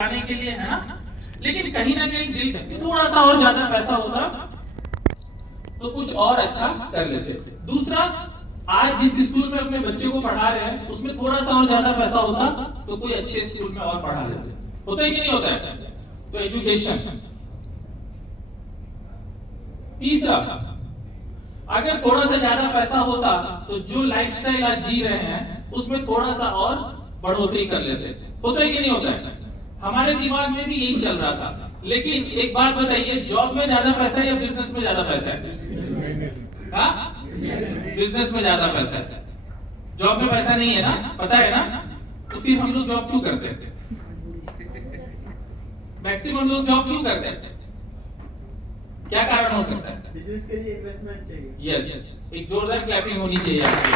आने के लिए, है ना। लेकिन कहीं ना कहीं दिल करती थोड़ा सा और ज्यादा पैसा होता तो कुछ और अच्छा कर लेते। दूसरा, आज जिस स्कूल में अपने बच्चे को पढ़ा रहे हैं उसमें थोड़ा सा और ज्यादा पैसा होता तो कोई अच्छे स्कूल में और पढ़ा लेते। होता है कि नहीं होता है? तो एजुकेशन। तीसरा, अगर थोड़ा सा ज्यादा पैसा होता तो जो लाइफस्टाइल आज जी रहे हैं उसमें थोड़ा सा और बढ़ोतरी कर लेते। होता है कि नहीं होता है? हमारे दिमाग में भी यही चल रहा था। लेकिन एक बात बताइए, जॉब में ज्यादा पैसा है या बिजनेस में ज्यादा पैसा है? बिजनेस में ज्यादा पैसा है। जॉब में पैसा नहीं है ना, पता है ना। तो फिर हम लोग जॉब क्यों करते हैं? मैक्सिमम लोग जॉब क्यों करते हैं? क्या कारण हो सकता है? बिजनेस के लिए इन्वेस्टमेंट चाहिए। यस, एक जोरदार क्लैपिंग होनी चाहिए आपके।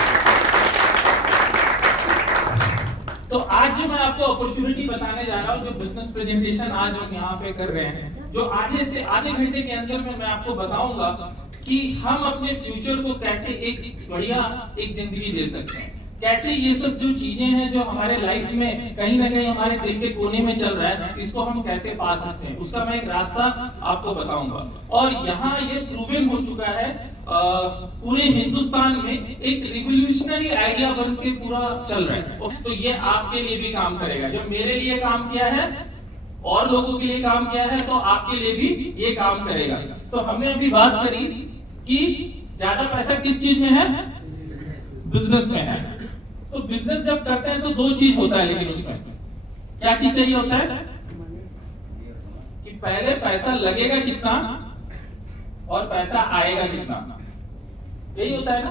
तो आज जो मैं आपको अपॉर्चुनिटी बताने जा रहा हूँ, जो बिजनेस प्रेजेंटेशन आज हम यहाँ पे कर रहे हैं, जो आधे घंटे के अंदर में मैं आपको बताऊंगा कि हम अपने फ्यूचर को कैसे एक बढ़िया एक जिंदगी दे सकते हैं। कैसे ये सब जो चीजें हैं जो हमारे लाइफ में कहीं ना कहीं हमारे दिल के कोने में चल रहा है, इसको हम कैसे पा सकते हैं, उसका मैं एक रास्ता आपको बताऊंगा। और यहाँ ये प्रूवन हो चुका है पूरे हिंदुस्तान में एक रिवोल्यूशनरी आइडिया बन के पूरा चल रहा है। तो ये आपके लिए भी काम करेगा। जब मेरे लिए काम किया है और लोगों के लिए काम किया है तो आपके लिए भी ये काम करेगा। तो हमने अभी बात करी कि ज्यादा पैसा किस चीज में है? बिजनेस में है। तो बिजनेस जब करते हैं तो दो चीज होता है, लेकिन उसमें क्या चीज चाहिए होता है? कि पहले पैसा लगेगा कितना और पैसा आएगा कितना। यही होता है ना।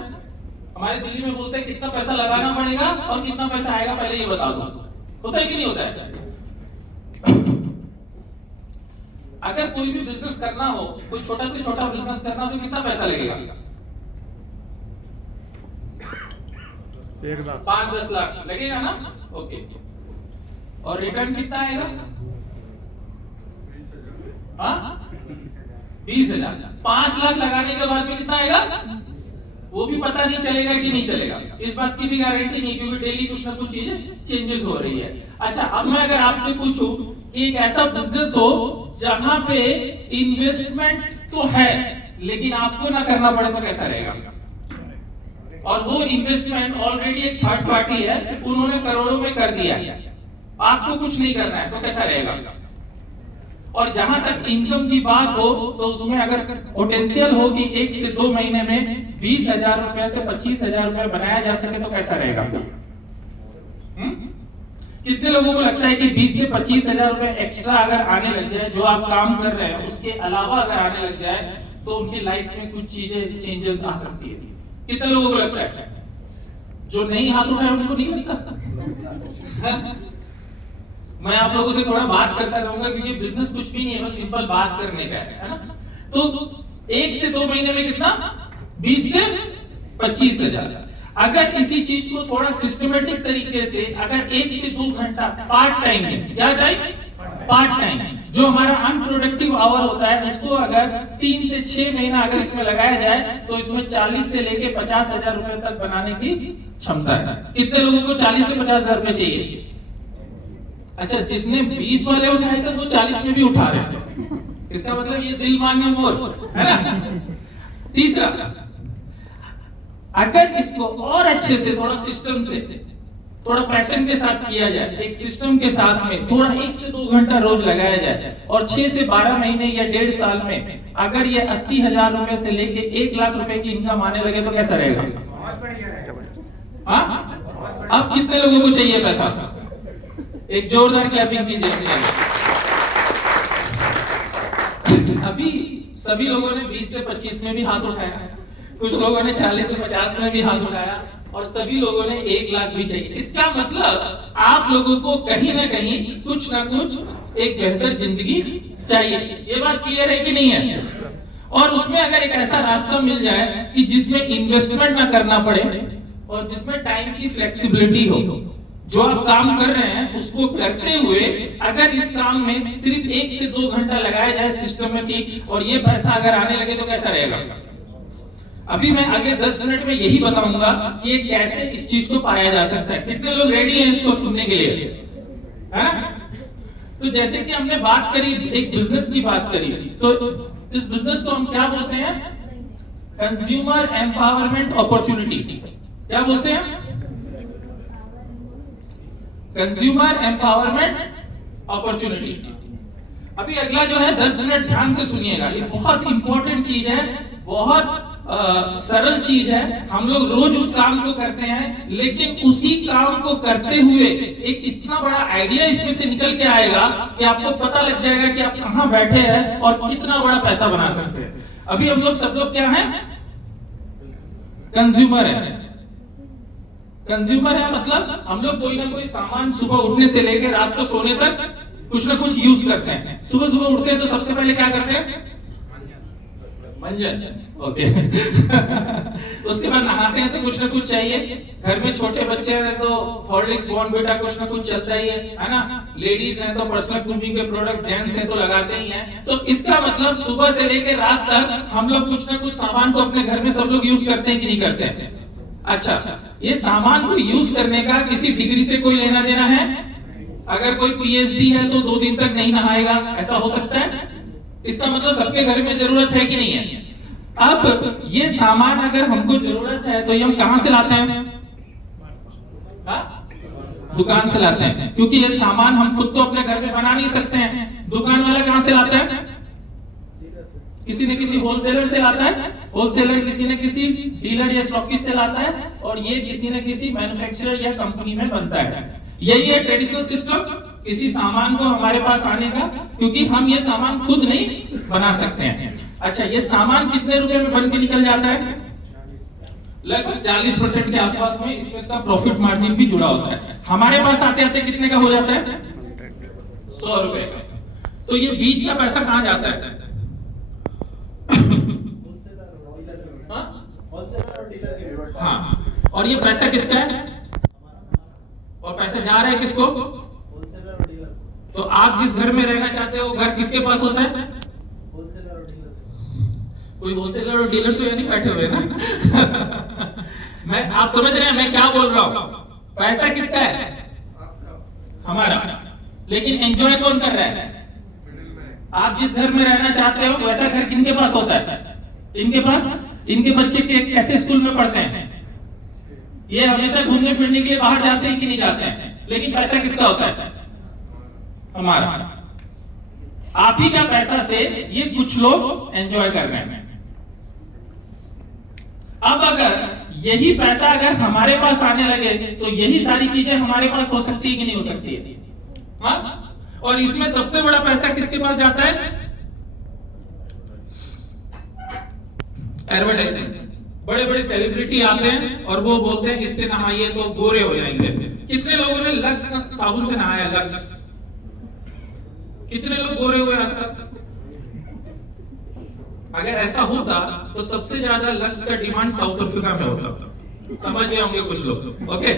हमारे दिल्ली में बोलते हैं कितना पैसा लगाना पड़ेगा और कितना पैसा आएगा पहले ये बता दो। होता है कि नहीं होता है? अगर कोई भी बिजनेस करना हो, कोई छोटा से छोटा बिजनेस करना हो तो कितना पैसा लगेगा? 5-10 लाख लगेगा ना। ओके, और रिटर्न कितना आएगा? 20,000। 5 लाख लगाने के बाद में कितना आएगा वो भी पता नहीं चलेगा कि नहीं चलेगा। इस बात की भी गारंटी नहीं, क्योंकि डेली कुछ ना कुछ चीजें चेंजेस हो रही है। अच्छा, अब मैं अगर आपसे पूछूं कि एक ऐसा बिजनेस हो जहां पे इन्वेस्टमेंट तो है लेकिन आपको ना करना पड़े तो कैसा रहेगा? और वो इन्वेस्टमेंट ऑलरेडी एक थर्ड पार्टी है, उन्होंने करोड़ों में कर दिया, आपको कुछ नहीं करना है, तो कैसा रहेगा? और जहां तक इनकम की बात हो तो उसमें अगर पोटेंशियल हो कि 1 से 2 महीने में 20,000 रुपए से 25,000 रुपए बनाया जा सके तो कैसा रहेगा? कितने लोगों को लगता है कि 20 से 25,000 रुपए एक्स्ट्रा अगर आने लग जाए, जो आप काम कर रहे हैं उसके अलावा अगर आने लग जाए तो उनकी लाइफ में कुछ चीजें चेंजेस आ सकती है? कितने लोगों को लगता है? जो नहीं हाथ उठाए उनको नहीं लगता। मैं आप लोगों से थोड़ा बात करता रहूंगा क्योंकि बिजनेस कुछ भी नहीं है, बस सिंपल बात करने का है ना। तो 1 से 2 महीने में कितना? 20 से 25,000। अगर इसी चीज को थोड़ा सिस्टमेटिक तरीके से अगर 1 से 2 घंटा पार्ट टाइम में, क्या टाइम? पार्ट टाइम, जो हमारा अनप्रोडक्टिव आवर होता है उसको अगर 3 से 6 महीना अगर इसमें लगाया जाए तो इसमें 40 से लेके 50,000 रुपए तक बनाने की क्षमता है। कितने लोगों को 40 से 50,000 रुपए चाहिए? अच्छा, जिसने 20 वाले उठाए थे वो 40 में भी उठा रहे हैं, इसका मतलब ये दिल मांगे मोर, है ना। तीसरा, अगर इसको और अच्छे से थोड़ा सिस्टम से थोड़ा पैशन के साथ किया जाए, एक सिस्टम के साथ में थोड़ा 1 से 2 घंटा रोज लगाया जाए और 6 से 12 महीने या 1.5 साल में अगर ये 80,000 रुपए से लेके 1 लाख रुपए की इनकम आने लगे तो कैसा रहेगा? अब कितने लोगों को चाहिए पैसा? एक जोरदार क्लैपिंग कीजिए। अभी सभी लोगों ने 20 से 25 में भी हाथ उठाया, कुछ लोगों ने 40 से 50 में भी हाथ उठाया और सभी लोगों ने 1 लाख भी चाहिए। इसका मतलब आप लोगों को कहीं ना कहीं कुछ ना कुछ एक बेहतर जिंदगी चाहिए। ये बात क्लियर है कि नहीं है? और उसमें अगर एक ऐसा रास्ता मिल जाए कि जिसमें इन्वेस्टमेंट ना करना पड़े और जिसमें टाइम की फ्लेक्सिबिलिटी हो, जो आप काम कर रहे हैं उसको करते हुए अगर इस काम में सिर्फ 1 से 2 घंटा लगाया जाए सिस्टमेटिक और ये पैसा अगर आने लगे तो कैसा रहेगा? अभी मैं अगले 10 मिनट में यही बताऊंगा कि कैसे इस चीज को पाया जा सकता है। कितने लोग रेडी हैं इसको सुनने के लिए, है ना? तो जैसे कि हमने बात करी, एक बिजनेस की बात करी, तो इस बिजनेस को हम क्या बोलते हैं? Consumer empowerment opportunity. क्या बोलते हैं? Consumer empowerment opportunity. अभी अगला जो है 10 मिनट ध्यान से सुनिएगा, ये बहुत इंपॉर्टेंट चीज है, बहुत सरल चीज है। हम लोग रोज उस काम को करते हैं, लेकिन उसी काम को करते हुए एक इतना बड़ा आइडिया इसमें से निकल के आएगा कि आपको पता लग जाएगा कि आप कहां बैठे हैं और कितना बड़ा पैसा बना सकते हैं। अभी हम लोग सब लोग क्या हैं? कंज्यूमर है। कंज्यूमर है मतलब हम लोग कोई ना कोई सामान सुबह उठने से लेकर रात को सोने तक कुछ ना कुछ यूज करते हैं। सुबह सुबह उठते हैं तो सबसे पहले क्या करते हैं? मंजन। ओके। उसके बाद नहाते हैं तो कुछ ना कुछ चाहिए। घर में छोटे बच्चे हैं तो हॉर्लिक्स बॉर्नविटा कुछ ना कुछ चलता ही है ना। लेडीज हैं तो पर्सनल ग्रूमिंग के प्रोडक्ट्स, जेंट्स हैं तो लगाते ही हैं। तो इसका मतलब सुबह से लेकर रात तक हम लोग कुछ ना कुछ सामान को अपने घर में सब लोग यूज करते हैं कि नहीं करते हैं? अच्छा, ये सामान को यूज करने का किसी डिग्री से कोई लेना देना है? अगर कोई पीएचडी है तो 2 दिन तक नहीं नहाएगा, ऐसा हो सकता है? इसका मतलब सबके घर में जरूरत है कि नहीं है? अब ये सामान अगर हमको जरूरत है तो ये हम कहां से लाते हैं? दुकान से लाते हैं, क्योंकि ये सामान हम खुद तो अपने घर में बना नहीं सकते हैं। दुकान वाला कहां से लाता है? किसी न किसी होलसेलर से लाता है, होलसेलर किसी न किसी डीलर या स्टॉकिस्ट से लाता है, और ये किसी न किसी मैन्युफैक्चरर या कंपनी में बनता है। यही है ट्रेडिशनल सिस्टम किसी सामान को हमारे पास आने का, क्योंकि हम ये सामान खुद नहीं बना सकते हैं। अच्छा, ये सामान कितने रुपए में बन के निकल जाता है? लगभग 40% के आसपास में इसमें इसका प्रॉफिट मार्जिन भी जुड़ा होता है। हमारे पास आते आते कितने का हो जाता है? 100 रुपए का। तो ये बीच का पैसा कहां जाता है? हाँ, और ये पैसा किसका है? और पैसा जा रहा है किसको? तो आप जिस घर में रहना चाहते हो घर किसके पास होता है? कोई होलसेलर और डीलर तो यानी बैठे हुए ना। मैं, आप समझ रहे हैं मैं क्या बोल रहा हूं? पैसा किसका है? हमारा। लेकिन एंजॉय कौन कर रहा है? आप जिस घर में रहना चाहते हो वैसा घर किनके पास होता है? इनके पास। इनके बच्चे कैसे स्कूल में पढ़ते हैं? ये हमेशा घूमने फिरने के लिए बाहर जाते हैं कि नहीं जाते हैं? लेकिन पैसा किसका होता है? हमारा। आप ही का पैसा से ये कुछ लोग एंजॉय कर रहे हैं। अब अगर यही पैसा अगर हमारे पास आने लगे तो यही सारी चीजें हमारे पास हो सकती है कि नहीं हो सकती है? हाँ? और इसमें सबसे बड़ा पैसा किसके पास जाता है? एडवर्टाइजमेंट। बड़े बड़े सेलिब्रिटी आते हैं और वो बोलते हैं इससे नहाइए तो गोरे हो जाएंगे। कितने लोगों ने लक्स साबुन से नहाया? लक्स। कितने लोग गोरे हुए आज तक? अगर ऐसा होता तो सबसे ज्यादा लक्स का डिमांड साउथ अफ्रीका में होता। समझ गए होंगे कुछ लोग। ओके,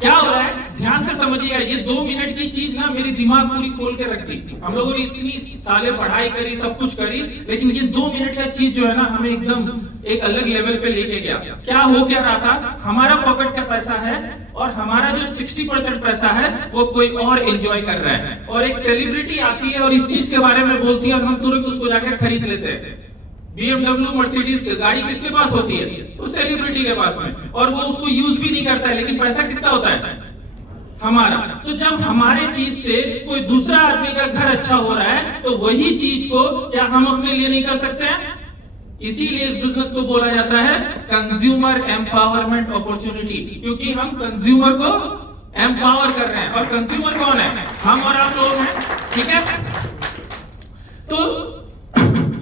क्या हो रहा है ध्यान से समझिएगा। ये 2 मिनट की चीज ना मेरी दिमाग पूरी खोल के रख दी। हम लोगों ने इतनी साले पढ़ाई करी, सब कुछ करी, लेकिन ये 2 मिनट का चीज जो है ना हमें एकदम एक अलग लेवल पे लेके गया। क्या हो क्या रहा था? हमारा पॉकेट का पैसा है और हमारा जो 60% पैसा है वो कोई और एंजॉय कर रहा है, और एक सेलिब्रिटी आती है और इस चीज के बारे में बोलती है और हम तुरंत उसको जाकर खरीद लेते हैं। BMW, मर्सिडीज की गाड़ी किसके पास होती है? उस सेलिब्रिटी के पास में, और वो उसको यूज भी नहीं करता है, लेकिन पैसा किसका होता है? हमारा। तो जब हमारे चीज से कोई दूसरा आदमी का घर अच्छा हो रहा है तो वही चीज को क्या हम अपने लिए नहीं कर सकते हैं? इसीलिए इस बिजनेस को बोला जाता है कंज्यूमर एम्पावरमेंट अपॉर्चुनिटी, क्योंकि हम कंज्यूमर को एम्पावर कर रहे हैं। और कंज्यूमर कौन है? हम और आप लोग हैं। ठीक है, तो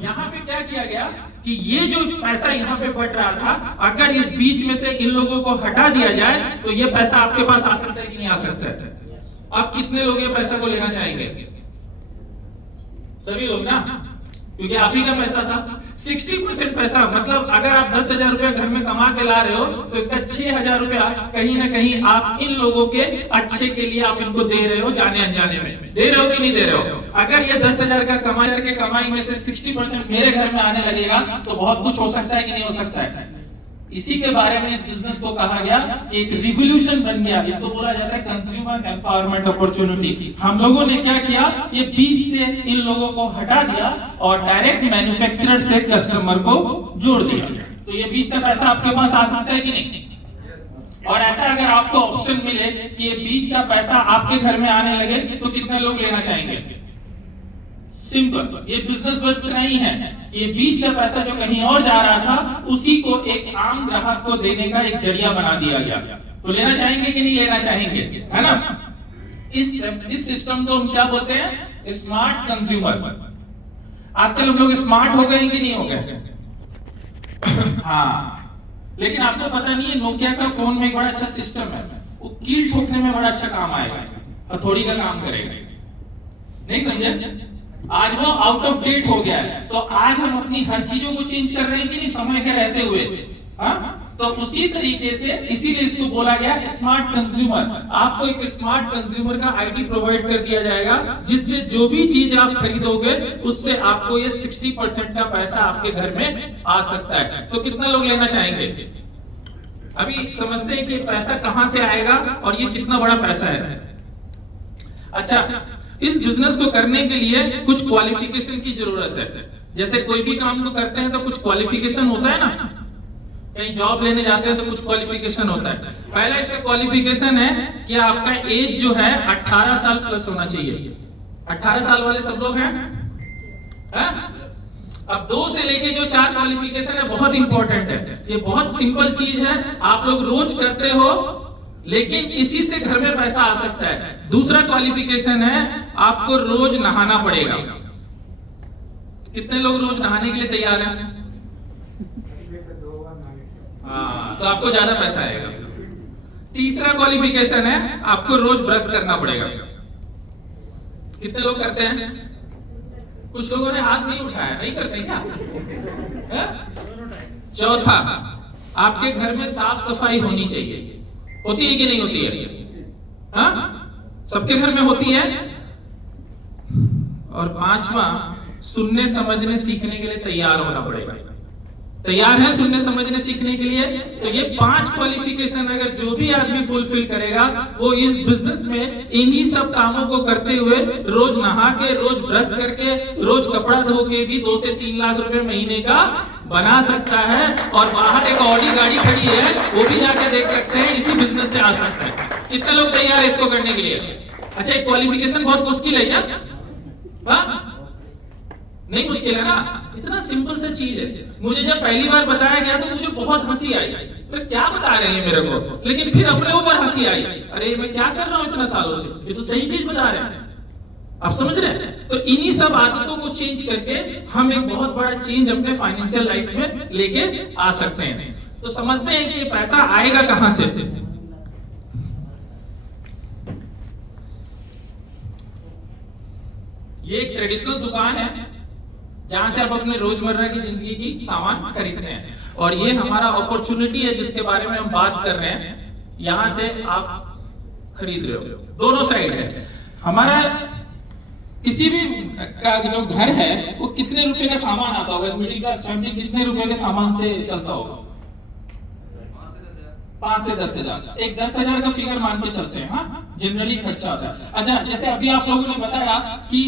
यहां पे क्या किया गया कि ये जो पैसा यहाँ पे बट रहा था, अगर इस बीच में से इन लोगों को हटा दिया जाए तो ये पैसा आपके पास आ सकता है कि नहीं आ सकता है? आप कितने लोग ये पैसा को लेना चाहेंगे? सभी लोग ना, क्योंकि आप ही का पैसा था। 60% पैसा मतलब अगर आप 10,000 रुपया घर में कमा के ला रहे हो तो इसका 6,000 रुपया कहीं ना कहीं आप इन लोगों के अच्छे के लिए आप इनको दे रहे हो, जाने अनजाने में दे रहे हो कि नहीं दे रहे हो? अगर ये 10,000 का कमाई में से 60% मेरे घर में आने लगेगा तो बहुत कुछ हो सकता है कि नहीं हो सकता है? इसी के बारे में इस बिजनेस को कहा गया कि एक रिवॉल्यूशन बन गया। इसको बोला जाता है कंज्यूमर एम्पावरमेंट अपॉर्चुनिटी। हम लोगों ने क्या किया, ये बीच से इन लोगों को हटा दिया और डायरेक्ट मैन्युफैक्चरर से कस्टमर को जोड़ दिया। तो ये बीच का पैसा आपके पास आ सकता है कि नहीं? और ऐसा अगर आपको ऑप्शन मिले कि ये बीच का पैसा आपके घर में आने लगे तो कितने लोग लेना चाहेंगे? सिंपल, ये बिजनेस बस इतना ही है कि ये बीच का पैसा जो कहीं और जा रहा था उसी को एक आम ग्राहक को देने का एक जरिया बना दिया गया। तो लेना चाहेंगे कि नहीं लेना चाहेंगे, है ना? इस सिस्टम को हम क्या बोलते हैं? Smart consumer. आजकल हम लोग स्मार्ट हो गए कि नहीं हो गए? हाँ, लेकिन आपको पता नहीं है नोकिया का फोन में एक बड़ा अच्छा सिस्टम है, वो कील ठोकने में बड़ा अच्छा काम आएगा, हथौड़ी का काम करेगा। नहीं समझे? आज वो आउट ऑफ डेट हो गया है। तो आज हम अपनी हर चीजों को चेंज कर रहे हैं कि नहीं, समय के रहते हुए। हाँ, तो उसी तरीके से इसीलिए इसको बोला गया स्मार्ट कंज्यूमर। आपको एक स्मार्ट कंज्यूमर का आईडी प्रोवाइड कर दिया जाएगा जिससे जो भी चीज आप खरीदोगे उससे आपको ये 60% का पैसा आपके घर में आ सकता है। तो कितना लोग लेना चाहेंगे? अभी समझते हैं कि पैसा कहां से आएगा और ये कितना बड़ा पैसा है। अच्छा, इस बिजनेस को करने के लिए कुछ क्वालिफिकेशन की जरूरत है। जैसे कोई भी काम को करते हैं तो कुछ क्वालिफिकेशन होता है ना, कहीं जॉब लेने जाते हैं तो कुछ क्वालिफिकेशन होता है। पहला इसका क्वालिफिकेशन है कि आपका एज जो है 18 साल प्लस होना चाहिए। 18 साल वाले सब लोग हैं? अब 2 से लेके जो 4 क्वालिफिकेशन है बहुत इंपॉर्टेंट है। ये बहुत सिंपल चीज है, आप लोग रोज करते हो लेकिन इसी से घर में पैसा आ सकता है। दूसरा क्वालिफिकेशन है आपको रोज नहाना पड़ेगा। कितने लोग रोज नहाने के लिए तैयार हैं? हाँ, तो आपको ज्यादा पैसा आएगा। तीसरा क्वालिफिकेशन है आपको रोज ब्रश करना पड़ेगा। कितने लोग करते हैं? कुछ लोगों ने हाथ नहीं उठाया, नहीं करते क्या? चौथा, आपके घर में साफ सफाई होनी चाहिए। होती है कि नहीं होती है? हाँ, सबके घर में होती है। और 5वां, सुनने समझने सीखने के लिए तैयार होना पड़ेगा। तैयार है सुनने समझने सीखने के लिए? तो ये 5 क्वालिफिकेशन अगर जो भी आदमी फुलफिल करेगा वो इस बिजनेस में इन्हीं सब कामों को करते हुए रोज नहा के, रोज ब्रश करके, रोज कपड़ा धो के भी 2 से 3 लाख रुपए महीने का बना सकता है। और बाहर एक ऑडी गाड़ी खड़ी है, वो भी जाके देख सकते हैं, इसी बिजनेस से आ सकता है। कितने लोग तैयार है इसको करने के लिए? अच्छा, क्वालिफिकेशन बहुत मुश्किल है क्या? नहीं मुश्किल है ना, इतना सिंपल सा चीज है। मुझे जब पहली बार बताया गया तो मुझे बहुत हंसी आई, क्या बता रहे हैं मेरे को, लेकिन फिर अपने ऊपर हंसी आई, अरे मैं क्या कर रहा हूं इतना सालों से, ये तो सही चीज बता रहे हैं। आप समझ रहे हैं? तो इन्हीं सब आदतों को चेंज करके हम एक बहुत बड़ा चेंज अपने फाइनेंशियल लाइफ में लेके आ सकते हैं। तो समझते हैं कि ये पैसा आएगा कहां से। ये एक ट्रेडिशनल दुकान है जहां से आप अपने रोजमर्रा की जिंदगी की सामान खरीदते हैं, और ये हमारा अपॉर्चुनिटी है जिसके बारे में हम बात कर रहे हैं। यहां से आप खरीद रहे हो, दोनों साइड है। हमारा किसी भी का जो घर है वो कितने रुपए का सामान आता होगा? मिडिल क्लास फैमिली कितने रुपए के सामान से चलता होगा? 5 से 10,000। एक 10,000 का फिगर मान के चलते हैं। हाँ, जनरली खर्चा आता है। अच्छा, जैसे अभी आप लोगों ने बताया कि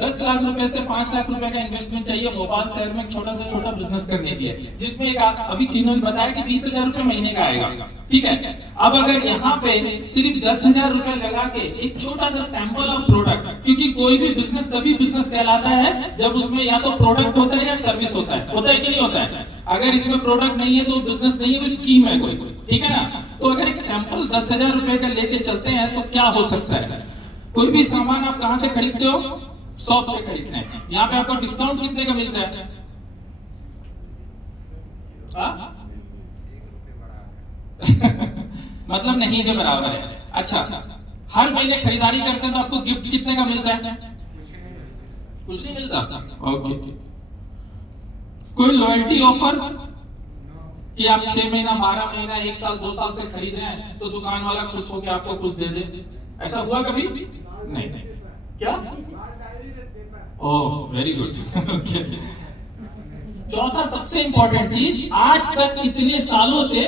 10 लाख रुपए से 5 लाख रुपए का इन्वेस्टमेंट चाहिए भोपाल शहर में छोटा से छोटा बिजनेस करने के लिए, जिसमें एक अभी किन्हों ने बताया कि 20,000 रुपए महीने का आएगा। ठीक है, अब अगर यहाँ पे सिर्फ 10,000 रुपए लगा के एक छोटा सा सैंपल ऑफ प्रोडक्ट, क्योंकि कोई भी बिजनेस तभी बिजनेस कहलाता है जब उसमें या तो प्रोडक्ट होता है या सर्विस होता है कि नहीं होता है? अगर इसमें प्रोडक्ट नहीं है तो बिजनेस नहीं है, वो स्कीम है कोई, ठीक है ना? तो अगर एक सैंपल 10,000 रुपए का लेके चलते हैं तो क्या हो सकता है? कोई भी सामान आप कहां से खरीदते हो? शॉप से खरीदते हैं। यहाँ पे आपको डिस्काउंट कितने का मिलता है? मतलब नहीं के बराबर है। अच्छा, हर महीने खरीदारी करते हैं तो आपको गिफ्ट कितने का मिलता है? कुछ नहीं मिलता। ओके, कोई लॉयल्टी ऑफर कि आप 6 महीना 12 महीना 1 साल 2 साल से खरीद रहे हैं तो दुकान वाला खुश होकर आपको कुछ दे दे, ऐसा हुआ कभी? नहीं। क्या? ओह, वेरी गुड। चौथा सबसे इंपॉर्टेंट चीज, आज तक इतने सालों से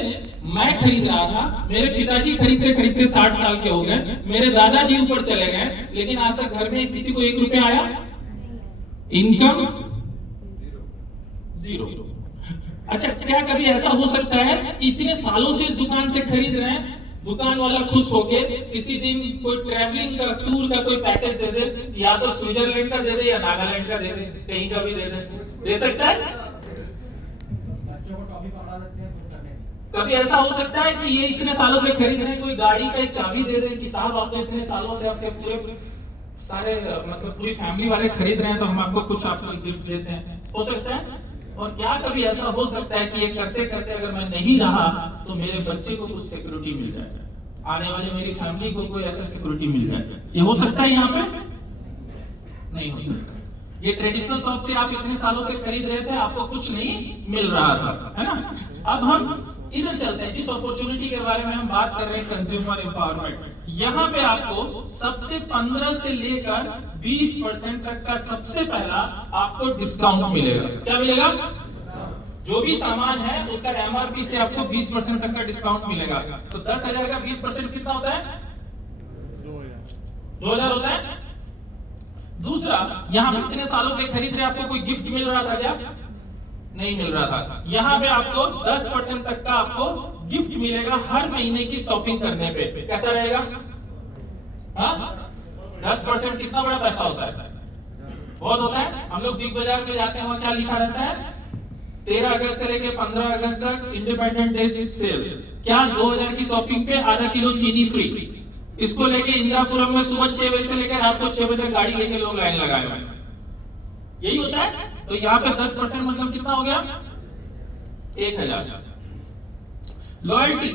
मैं खरीद रहा था, मेरे पिताजी खरीदते खरीदते 60 साल के हो गए, मेरे दादाजी ऊपर चले गए, लेकिन आज तक घर में किसी को 1 रुपया आया? Income zero. अच्छा, क्या कभी ऐसा हो सकता है कि इतने सालों से इस दुकान से खरीद रहे हैं, दुकान वाला खुश होके किसी दिन कोई ट्रैवलिंग का टूर का कोई पैकेज दे दे, या तो स्विट्जरलैंड का दे दे या नागालैंड का दे दे, कहीं का भी दे सकता है? कभी ऐसा हो सकता है कि ये इतने सालों से खरीद रहे हैं, कोई गाड़ी का एक चाबी दे दे कि साहब आप तो इतने सालों से आपके पूरे सारे मतलब पूरी फैमिली वाले खरीद रहे हैं, तो हम आपको कुछ आपको गिफ्ट देते हैं? हो सकता है? और क्या कभी ऐसा हो सकता है कि ये करते करते अगर मैं नहीं रहा तो मेरे बच्चे को कुछ सिक्योरिटी मिल जाए, आने वाले मेरी फैमिली को कोई ऐसा सिक्योरिटी मिल जाए? ये हो सकता है? यहाँ पे नहीं हो सकता। ये ट्रेडिशनल शॉप से आप इतने सालों से खरीद रहे थे, आपको कुछ नहीं मिल रहा था, है ना? अब हम इधर चलते हैं, जिस अपॉर्चुनिटी के बारे में हम बात कर रहे हैं, कंज्यूमर एम्पावरमेंट। यहाँ पे आपको सबसे 15 से लेकर 20% तक का सबसे पहला आपको डिस्काउंट मिलेगा। क्या मिलेगा? जो भी सामान है उसका एमआरपी से आपको 20% तक का डिस्काउंट मिलेगा। तो 10,000 का 20% कितना होता है? 2,000 होता है। दूसरा, यहाँ पे इतने सालों से खरीद रहे, आपको कोई गिफ्ट मिल रहा था क्या? नहीं मिल रहा था। यहाँ पे आपको 10% तक का आपको गिफ्ट मिलेगा हर महीने की शॉपिंग करने पे। कैसा रहेगा? हाँ, 10% कितना बड़ा पैसा होता है? बहुत होता है। हम लोग बिग बाजार में जाते हैं, वहां क्या लिखा रहता है? 13 अगस्त से लेकर 15 अगस्त तक इंडिपेंडेंट डे सेल। क्या 2,000 की शॉपिंग पे आधा किलो चीनी फ्री। इसको लेके इंदिरापुरम में सुबह 6 बजे से लेकर रात को 6 बजे तक गाड़ी लेके लोग लाइन लगाए हुए हैं। यही होता है। तो यहाँ पे 10% मतलब कितना हो गया? 1,000। लॉयल्टी,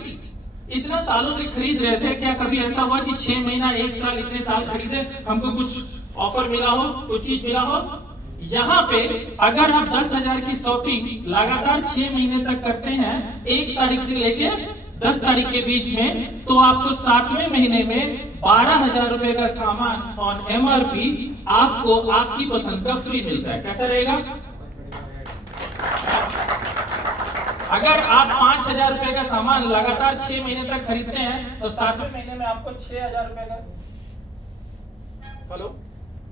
इतना सालों से खरीद रहे थे, क्या कभी ऐसा हुआ कि 6 महीना 1 साल इतने साल खरीदे, हमको कुछ ऑफर मिला हो, कुछ चीज मिला हो? यहाँ पे अगर आप 10,000 की शॉपिंग लगातार 6 महीने तक करते हैं, 1 तारीख से लेके 10 तारीख के बीच में, तो आपको 7वें महीने में 12,000 रुपए का सामान ऑन एमआरपी आपको आपकी पसंद का फ्री मिलता है। कैसा रहेगा? अगर आप 5,000 रुपए का सामान लगातार 6 महीने तक खरीदते हैं, तो 7वें महीने में आपको 6,000 रुपए का। हेलो,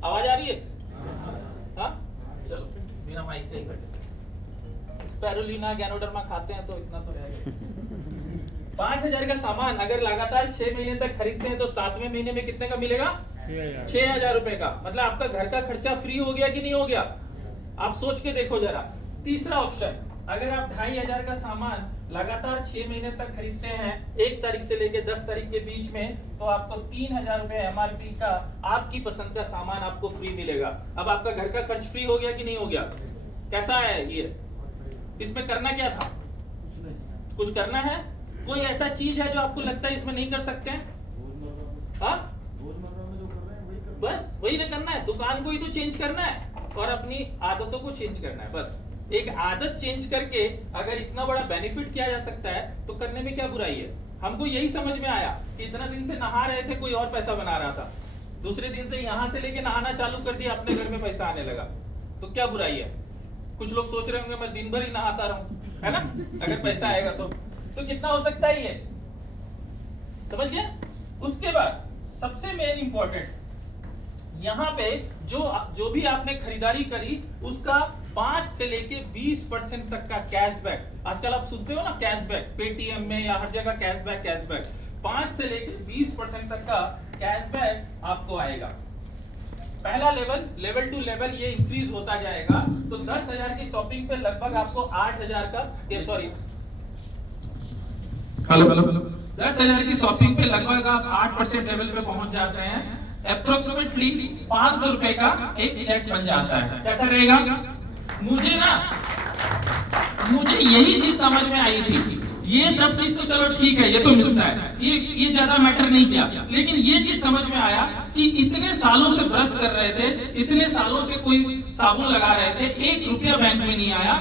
आवाज आ रही है? हाँ, चलो बिना माइक के ही बैठे। स्पैरुलिना गैनोडर्मा खाते हैं तो इतना तो रहेगा। 5,000 का सामान अगर लगातार 6 महीने तक खरीदते हैं, तो 7वें महीने में कितने का मिलेगा? 6,000 रुपए का। मतलब आपका घर का खर्चा फ्री हो गया कि नहीं हो गया? आप सोच के देखो जरा। तीसरा ऑप्शन, अगर आप 2,500 का सामान लगातार 6 महीने तक खरीदते हैं, 1 तारीख से लेकर 10 तारीख के बीच में, तो आपको 3,000 रुपए एमआरपी का आपकी पसंद का सामान आपको फ्री मिलेगा। अब आपका घर का खर्च फ्री हो गया कि नहीं हो गया? कैसा है ये? इसमें करना क्या था? कुछ करना है? कोई ऐसा चीज है जो आपको लगता है इसमें नहीं कर सकते हैं? हाँ, बस वही ना करना है। दुकान को ही तो चेंज करना है और अपनी आदतों को चेंज करना है। बस एक आदत चेंज करके अगर इतना बड़ा बेनिफिट किया जा सकता है, तो करने में क्या बुराई है? हमको यही समझ में आया कि इतना दिन से नहा रहे थे, कोई और पैसा बना रहा था, दूसरे दिन से यहाँ से लेके नहाना चालू कर दिया, अपने घर में पैसा आने लगा, तो क्या बुराई है? कुछ लोग सोच रहे होंगे मैं दिन भर ही नहाता रहूं, है ना, अगर पैसा आएगा तो कितना हो सकता है ये? समझ गए? उसके बाद सबसे मेन इंपॉर्टेंट, यहाँ पे जो भी आपने खरीदारी करी उसका 5 से लेके 20% तक का कैशबैक। आजकल आप सुनते हो ना कैशबैक, पेटीएम में या हर जगह कैशबैक 5 से लेके 20% तक का कैशबैक आपको आएगा। पहला लेवल टू लेवल ये इंक्रीज होता जाएगा। तो 10,000 की शॉपिंग पे लगभग आपको 8,000 का 10,000 की शॉपिंग पे लगभग आप 8% लेवल पे पहुंच जाते हैं। अप्रोक्सीमेटली 500 रुपए का एक चेक बन जाता है। कैसा रहेगा? मुझे यही चीज समझ में आई थी। ये सब चीज तो चलो ठीक है, ये तो मिलता है, ये ज्यादा मैटर नहीं किया, लेकिन ये चीज समझ में आया कि इतने सालों से ब्रश कर रहे थे, इतने सालों से कोई साबुन लगा रहे थे, 1 रुपया बैंक में नहीं आया।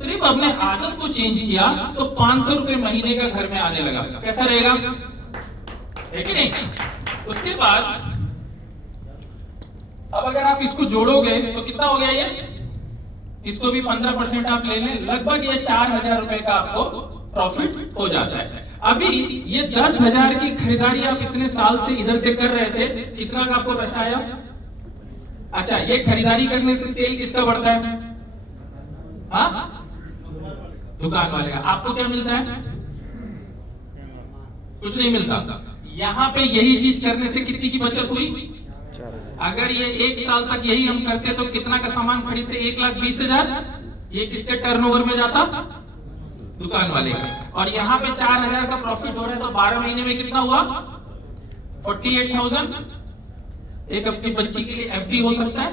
सिर्फ अपने आदत को चेंज किया तो 500 रुपए महीने का घर में आने लगा। कैसा रहेगा? है कि नहीं? उसके बाद अब अगर आप इसको जोड़ोगे तो कितना हो गया ये? इसको भी 15% आप ले लें, लगभग ये 4,000 रुपए का आपको प्रॉफिट हो जाता है। अभी ये 10,000 की खरीदारी आप इतने साल से इधर से कर रहे थे, कितना का आपको पैसा आया? अच्छा, ये खरीदारी करने से सेल किसका बढ़ता है? हाँ, दुकान वाले का। आपको क्या मिलता है? कुछ नहीं मिलता। यहाँ पे यही चीज करने से कितनी की बचत हुई? अगर ये 1 साल तक यही हम करते तो कितना का सामान खरीदते? 1,20,000। ये किसके टर्नओवर में जाता? दुकान वाले का। और यहाँ पे 4,000 का प्रॉफिट हो रहा है, तो 12 महीने में कितना हुआ? 48,000। एक अपनी बच्ची के लिए एफडी हो सकता है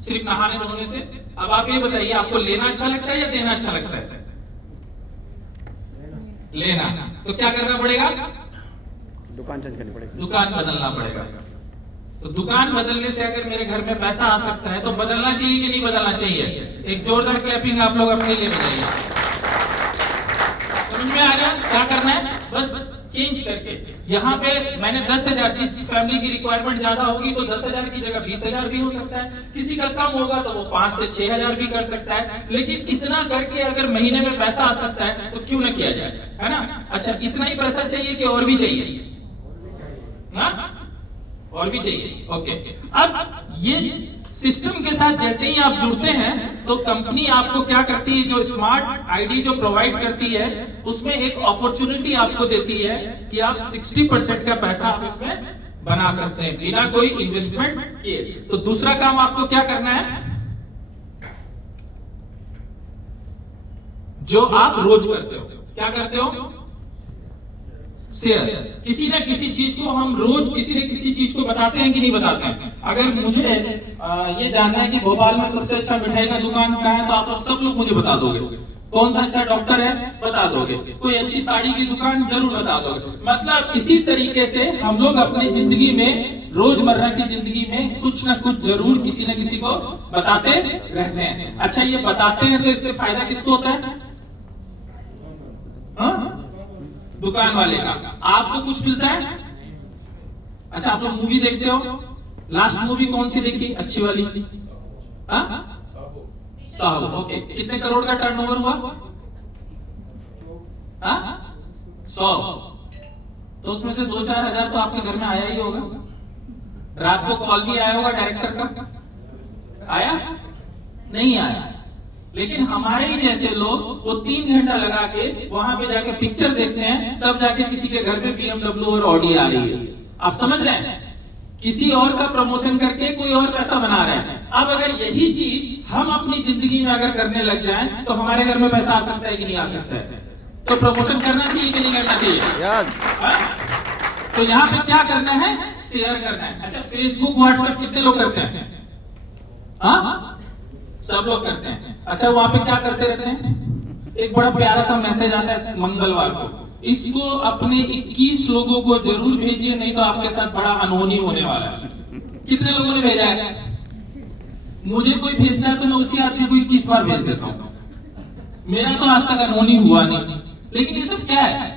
सिर्फ नहाने धोने से। अब आप ये बताइए, आपको लेना अच्छा लगता है या देना अच्छा लगता है? लेना। तो क्या करना पड़ेगा? दुकान चेंज करनी पड़ेगी, दुकान बदलना पड़ेगा। तो दुकान बदलने से अगर मेरे घर में पैसा आ सकता है तो बदलना चाहिए कि नहीं बदलना चाहिए? एक जोरदार क्लैपिंग आप लोग अपने लिए बजाइए। समझ में आ गया क्या करना है? बस चेंज करके यहाँ पे मैंने 10,000, जिस फैमिली की रिक्वायरमेंट ज्यादा होगी तो 10,000 की जगह 20,000 भी हो सकता है, किसी का कम होगा तो वो 5 से 6,000 भी कर सकता है। लेकिन इतना करके अगर महीने में पैसा आ सकता है तो क्यों ना किया जाए, है ना? अच्छा, इतना ही पैसा चाहिए कि और भी चाहिए? हाँ, और भी चाहिए। ओके, अब ये सिस्टम के साथ जैसे ही आप जुड़ते हैं तो कंपनी आपको क्या करती है? जो स्मार्ट आईडी जो प्रोवाइड करती है उसमें एक अपॉर्चुनिटी आपको देती है कि आप 60% का पैसा आप इसमें बना सकते हैं बिना कोई इन्वेस्टमेंट किए। तो दूसरा काम आपको क्या करना है? जो आप रोज करते हो, क्या करते हो? शेयर। किसी ना किसी चीज को हम रोज किसी न किसी चीज को बताते हैं कि नहीं बताते हैं? अगर मुझे ये जानना है कि भोपाल में सबसे अच्छा मिठाई का दुकान कहाँ है, तो आप लोग सब लोग मुझे बता दोगे। कौन सा अच्छा डॉक्टर है बता दोगे, कोई अच्छी साड़ी की दुकान जरूर बता दोगे। मतलब इसी तरीके से हम लोग अपनी जिंदगी में, रोजमर्रा की जिंदगी में कुछ ना कुछ जरूर किसी न किसी को बताते रहते हैं। अच्छा, ये बताते हैं तो इससे फायदा किसको होता है? हाँ? दुकान वाले का। आपको कुछ मिलता है? अच्छा, आप लोग मूवी देखते हो? लास्ट मूवी कौन सी देखी अच्छी वाली? साहू। ओके, कितने करोड़ का टर्नओवर हुआ? 100। तो उसमें से 2-4 हजार तो आपके घर में आया ही होगा। रात को कॉल भी आया होगा डायरेक्टर का? आया? नहीं आया। लेकिन हमारे ही जैसे लोग वो 3 घंटा लगा के वहां पे जाके पिक्चर देखते हैं, तब जाके किसी के घर में BMW और ऑडी आ रही है। आप समझ रहे हैं? किसी और का प्रमोशन करके कोई और पैसा बना रहे हैं। अब अगर यही चीज हम अपनी जिंदगी में अगर करने लग जाएं तो हमारे घर में पैसा आ सकता है कि नहीं आ सकता है? तो प्रमोशन करना चाहिए कि नहीं करना चाहिए? yes. तो यहाँ पे क्या करना है? शेयर करना है। अच्छा, फेसबुक व्हाट्सएप कितने लोग करते हैं? सब लोग करते हैं। अच्छा, वहां पे क्या करते रहते हैं? एक बड़ा प्यारा सा मैसेज आता है मंगलवार को, इसको अपने 21 लोगों को जरूर भेजिए, नहीं तो आपके साथ बड़ा अनहोनी होने वाला है। कितने लोगों ने भेजा है? मुझे कोई भेजना है तो मैं उसी आदमी को 21 बार भेज देता हूँ। मेरा तो आज तक अनहोनी हुआ नहीं। लेकिन ये सब क्या है?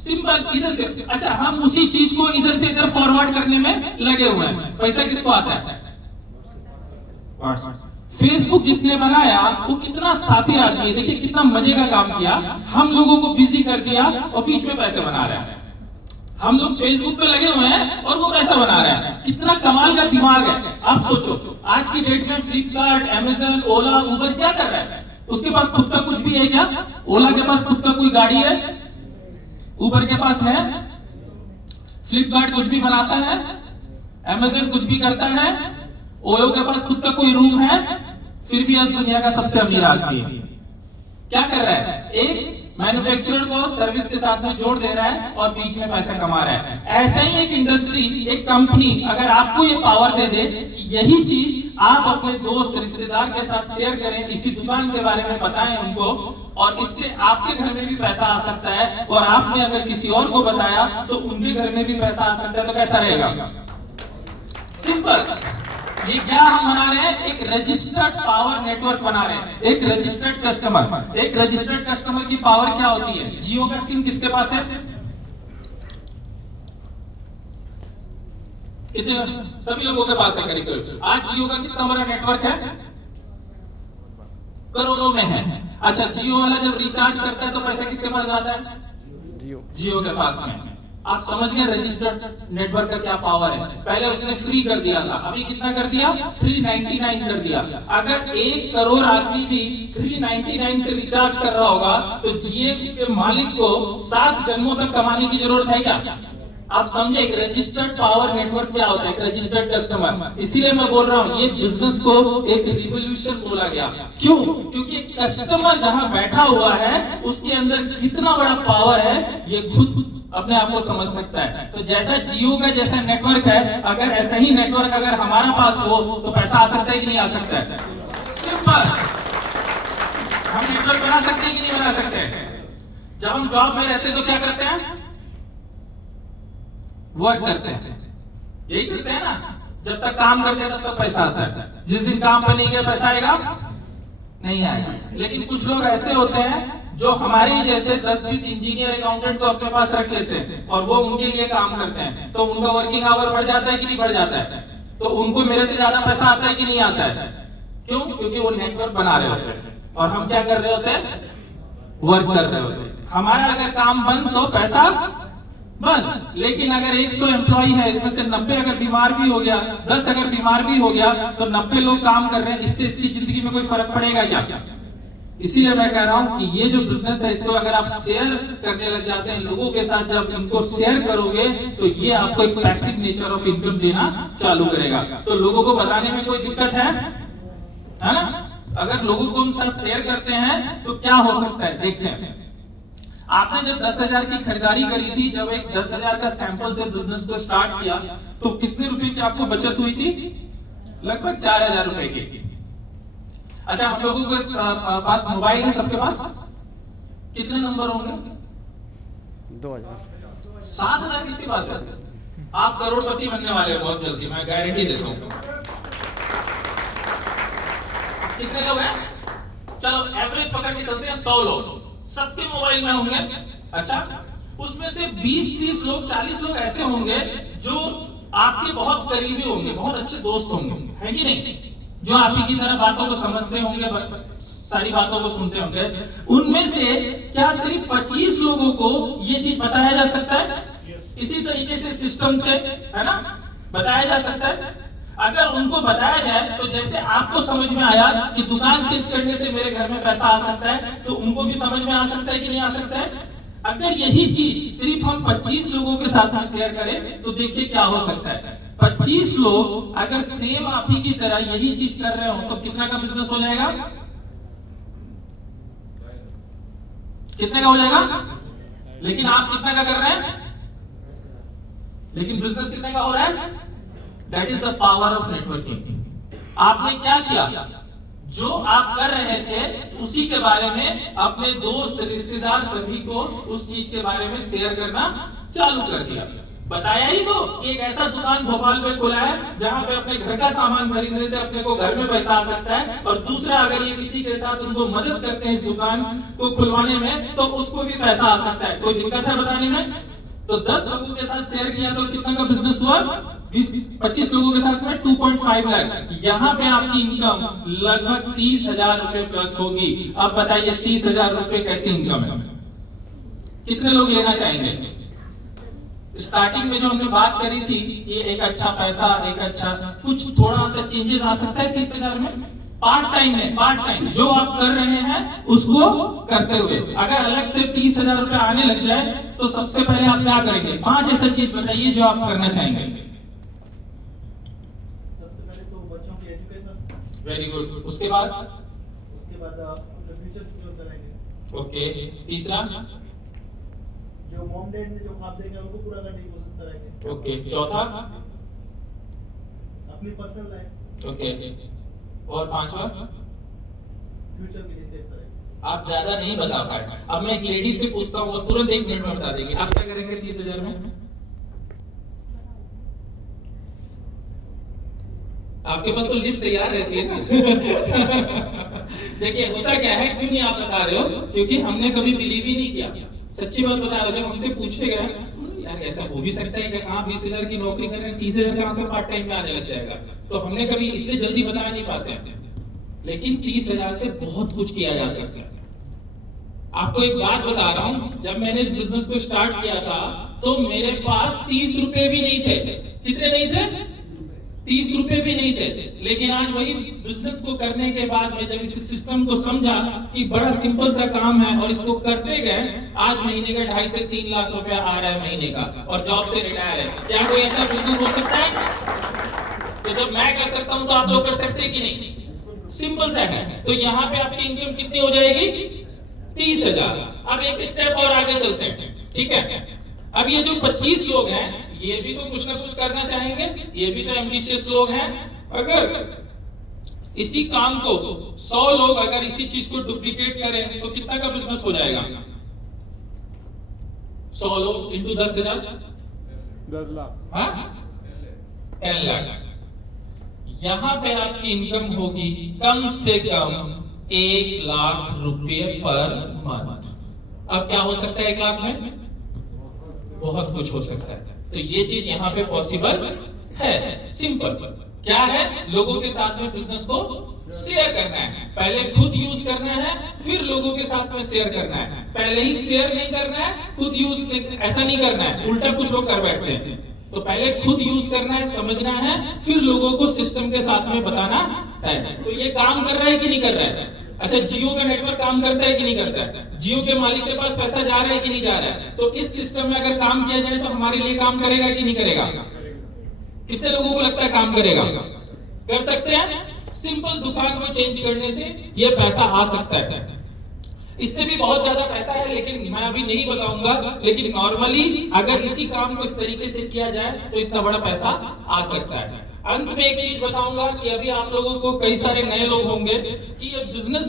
सिंपल, इधर से। अच्छा, हम उसी चीज को इधर से इधर फॉरवर्ड करने में लगे हुए हैं। पैसा किसको आता है? फेसबुक जिसने बनाया वो कितना सातिर आदमी है। देखिए कितना मजे का काम किया, हम लोगों को बिजी कर दिया और बीच में पैसे बना रहा है। हम लोग फेसबुक पे लगे हुए हैं और वो पैसा बना रहा है। कितना कमाल का दिमाग है। आप सोचो, आज की डेट में फ्लिपकार्ट, अमेजन, ओला, उबर क्या कर रहा है? उसके पास खुद का कुछ भी है क्या? ओला के पास खुद का कोई गाड़ी है? उबर के पास है? फ्लिपकार्ट कुछ भी बनाता है? अमेजन कुछ भी करता है? ओयो के पास खुद का कोई रूम है? फिर भी आज दुनिया का सबसे अमीर आदमी है। क्या कर रहा है? एक मैन्युफैक्चरर को सर्विस के साथ में जोड़ दे रहा है और बीच में पैसा कमा रहा है। ऐसा ही एक इंडस्ट्री, एक कंपनी अगर आपको ये पावर दे दे कि यही चीज आप अपने दोस्त रिश्तेदार के साथ शेयर करें, इसी दुकान के बारे में बताएं उनको, और इससे आपके घर में भी पैसा आ सकता है, और आपने अगर किसी और को बताया तो उनके घर में भी पैसा आ सकता है, तो कैसा रहेगा? सिंपल। ये क्या हम बना रहे हैं? एक रजिस्टर्ड पावर नेटवर्क बना रहे हैं। एक रजिस्टर्ड कस्टमर, एक रजिस्टर्ड कस्टमर की पावर क्या होती है? जियो का सिम किसके पास है? कितने? सभी लोगों के पास है करीब। आज जियो का कितना बड़ा नेटवर्क है? करोड़ों में है। अच्छा, जियो वाला जब रिचार्ज करता है तो पैसा किसके पास जाता है? जियो के पास में। आप समझ गए रजिस्टर्ड नेटवर्क का क्या पावर है। पहले उसने फ्री कर दिया था, अभी कितना कर दिया? 399 कर दिया। अगर 1 करोड़ आदमी भी 399 से रिचार्ज कर रहा होगा तो जियो के मालिक को 7 जन्मों तक कमाने की जरूरत है क्या? आप समझे एक रजिस्टर्ड पावर नेटवर्क क्या होता है, एक रजिस्टर्ड कस्टमर। इसीलिए मैं बोल रहा हूं ये बिजनेस को एक रिवॉल्यूशन बोला गया। क्यों? क्योंकि कस्टमर जहां बैठा हुआ है उसके अंदर कितना बड़ा पावर है ये खुद अपने आप को समझ सकता है। तो जैसा जियो का जैसा नेटवर्क है, अगर ऐसा ही नेटवर्क अगर हमारा पास हो तो पैसा आ सकता है कि नहीं आ सकता है? सिंपल। हम नेटवर्क बना सकते हैं कि नहीं बना सकते हैं? जब हम जॉब में रहते तो क्या करते हैं? वर्क करते हैं, यही करते हैं ना। जब तक काम करते हैं तब तक पैसा आता है। जिस दिन काम पर नहीं गया पैसा आएगा? नहीं आएगा। लेकिन कुछ लोग ऐसे होते हैं जो हमारे ही जैसे 10-20 इंजीनियर अकाउंटेंट को अपने पास रख लेते हैं और वो उनके लिए काम करते हैं, तो उनका वर्किंग आवर बढ़ जाता है कि नहीं बढ़ जाता है? तो उनको मेरे से ज्यादा पैसा आता है कि नहीं आता है? क्यों? क्योंकि वो नेटवर्क बना रहे होते हैं और हम क्या कर रहे होते हैं? वर्क कर रहे होते हैं। हमारा अगर काम बंद तो पैसा बंद। लेकिन अगर 100 एम्प्लॉय है, इसमें से 90 अगर बीमार भी हो गया, 10 अगर बीमार भी हो गया, तो 90 लोग काम कर रहे हैं, इससे इसकी जिंदगी में कोई फर्क पड़ेगा क्या? इसीलिए मैं कह रहा हूं कि ये जो बिजनेस है इसको अगर आप शेयर करने लग जाते हैं लोगों के साथ, जब इनको शेयर करोगे तो ये आपको एक पैसिव नेचर ऑफ इनकम देना चालू करेगा। तो लोगों को बताने में कोई दिक्कत है ना? अगर लोगों को हम साथ शेयर करते हैं तो क्या हो सकता है, देखते हैं। आपने जब 10,000 की खरीदारी करी थी, जब एक 10,000 का सैंपल से बिजनेस को स्टार्ट किया तो कितने रुपए की आपको बचत हुई थी? लगभग 4,000 रुपए की। अच्छा, आप लोगों के पास मोबाइल है? सबके पास कितने नंबर होंगे? 2,000। 7,000 किसके पास है? आप करोड़पति बनने वाले हो बहुत जल्दी, मैं गारंटी देता हूं। कितने लोग हैं? चलो एवरेज पकड़ के चलते हैं, 100 लोग सबके मोबाइल में होंगे। अच्छा, उसमें से 20-30 लोग 40 लोग ऐसे होंगे जो आपके बहुत करीबी होंगे, बहुत अच्छे दोस्त होंगे, है कि नहीं? जो आप ही की तरह बातों को समझते होंगे, सारी बातों को सुनते होंगे। उनमें से क्या सिर्फ 25 लोगों को ये चीज बताया जा सकता है? इसी तरीके से सिस्टम से, है ना, बताया जा सकता है। अगर उनको बताया जाए तो जैसे आपको समझ में आया कि दुकान चेंज करने से मेरे घर में पैसा आ सकता है, तो उनको भी समझ में आ सकता है कि नहीं आ सकता है? अगर यही चीज सिर्फ हम 25 लोगों के साथ में शेयर करें तो देखिए क्या हो सकता है। 25 लोग अगर सेम आप ही की तरह यही चीज कर रहे हो तो कितना का बिजनेस हो जाएगा? कितने का हो जाएगा? लेकिन आप कितने का कर रहे हैं? लेकिन बिजनेस कितने का हो रहा है? That is the power of networking. आपने क्या किया? जो आप कर रहे थे उसी के बारे में अपने दोस्त, रिश्तेदार सभी को उस चीज के बारे में शेयर करना चालू कर दिया। बताया ही तो कि एक ऐसा दुकान भोपाल में खुला है जहां पे अपने घर का सामान खरीदने से अपने को घर में पैसा आ सकता है, और दूसरा अगर ये किसी के साथ उनको मदद करते हैं इस दुकान को खुलवाने में तो उसको भी पैसा आ सकता है। कोई दिक्कत है बताने में? तो 10 लोगों के साथ शेयर किया तो कितना का बिजनेस हुआ? 25 लोगों के साथ में 2.5 लाख। यहाँ पे आपकी इनकम लगभग 30,000 रुपए प्लस होगी। अब बताइए 30,000 रुपए कैसी इनकम है? कितने लोग लेना चाहेंगे? स्टार्टिंग में जो हमने बात करी थी कि एक अच्छा पैसा, एक अच्छा कुछ थोड़ा सा चेंजेस आ सकता है 30,000 में। पार्ट टाइम में, पार्ट टाइम जो आप कर रहे हैं उसको करते हुए अगर अलग से 30,000 रुपए आने लग जाए तो सबसे पहले आप क्या करेंगे? 5 ऐसा चीज बताइए जो आप करना चाहेंगे। Very good. उसके बाद अपने फ्यूचर सिक्योर करेंगे। ओके। तीसरा जो मॉम डैड ने जो ख्वाब देखे उनको पूरा करने की कोशिश करेंगे। ओके। चौथा अपनी पर्सनल लाइफ। ओके। और पांचवा फ्यूचर के लिए सेव करेंगे। आप ज्यादा नहीं बता पाए। अब मैं एक लेडी से पूछता हूँ, वो तुरंत 1 मिनट में बता देंगे। आप क्या करेंगे 30,000 में? आपके पास तो लिस्ट तैयार रहती है ना। देखिए होता क्या है, क्यों नहीं आप बता रहे हो? क्योंकि हमने कभी बिलीव ही नहीं किया। सच्ची बात बता रहे हो, जब हमसे पूछे गए यार ऐसा हो भी सकता है कि कहाँ 20,000 की नौकरी कर रहे हैं, 30,000 कहाँ से पार्ट टाइम में आने लग जाएगा, तो हमने कभी इसलिए जल्दी बता नहीं पाते हैं। लेकिन 30,000 से बहुत कुछ किया जा सकता है। आपको एक बात बता रहा हूं, जब मैंने इस बिजनेस को स्टार्ट किया था तो मेरे पास 30 रुपए भी नहीं थे। कितने नहीं थे? 30 रुपए भी नहीं थे। लेकिन आज वही बिजनेस को करने के बाद में जब इस सिस्टम को समझा कि बड़ा सिंपल सा काम है और इसको करते गए, आज महीने का 2.5 से 3 लाख रुपया आ रहा है महीने का, और जॉब से रिटायर है। क्या कोई ऐसा बिजनेस हो सकता है? तो जब मैं कर सकता हूं तो आप लोग कर सकते हैं कि नहीं? सिंपल सा है। तो यहाँ पे आपकी इनकम कितनी हो जाएगी? 30,000। अब एक स्टेप और आगे चलते हैं, ठीक है? अब ये जो 25 लोग हैं, ये भी तो कुछ ना कुछ करना चाहेंगे, ये भी तो एम्बिशियस लोग हैं। अगर इसी काम को 100 लोग अगर इसी चीज को डुप्लीकेट करें तो कितना का बिजनेस हो जाएगा? 100 लोग इंटू 10,000, 10 लाख। हाँ, 10 लाख। यहां पे आपकी इनकम होगी कम से कम 1 लाख रुपए पर मंथ। अब क्या हो सकता है 1 लाख में? बहुत कुछ हो सकता है। तो ये चीज यहाँ पे पॉसिबल है। सिंपल क्या है? लोगों के साथ में बिजनेस को शेयर करना है। पहले खुद यूज करना है, फिर लोगों के साथ में शेयर करना है। पहले ही शेयर नहीं करना है, खुद यूज ऐसा नहीं करना है, उल्टा कुछ लोग कर बैठते हैं। तो पहले खुद यूज करना है, समझना है, फिर लोगों को सिस्टम के साथ में बताना है। तो ये काम कर रहा है कि नहीं कर रहा है? अच्छा, जियो का नेटवर्क काम करता है कि नहीं करता है? जियो के मालिक के पास पैसा जा रहा है कि नहीं जा रहा है? तो इस सिस्टम में अगर काम किया जाए तो हमारे लिए काम करेगा कि नहीं करेगा? कितने लोगों को लगता है काम करेगा? कर सकते हैं। सिंपल दुकान को चेंज करने से ये पैसा आ सकता है। इससे भी बहुत ज्यादा पैसा है, लेकिन मैं अभी नहीं बताऊंगा। लेकिन नॉर्मली अगर इसी काम को इस तरीके से किया जाए तो इतना बड़ा पैसा आ सकता है। अंत में एक चीज बताऊंगा कि अभी आप लोगों को कई सारे नए लोग होंगे कि ये बिजनेस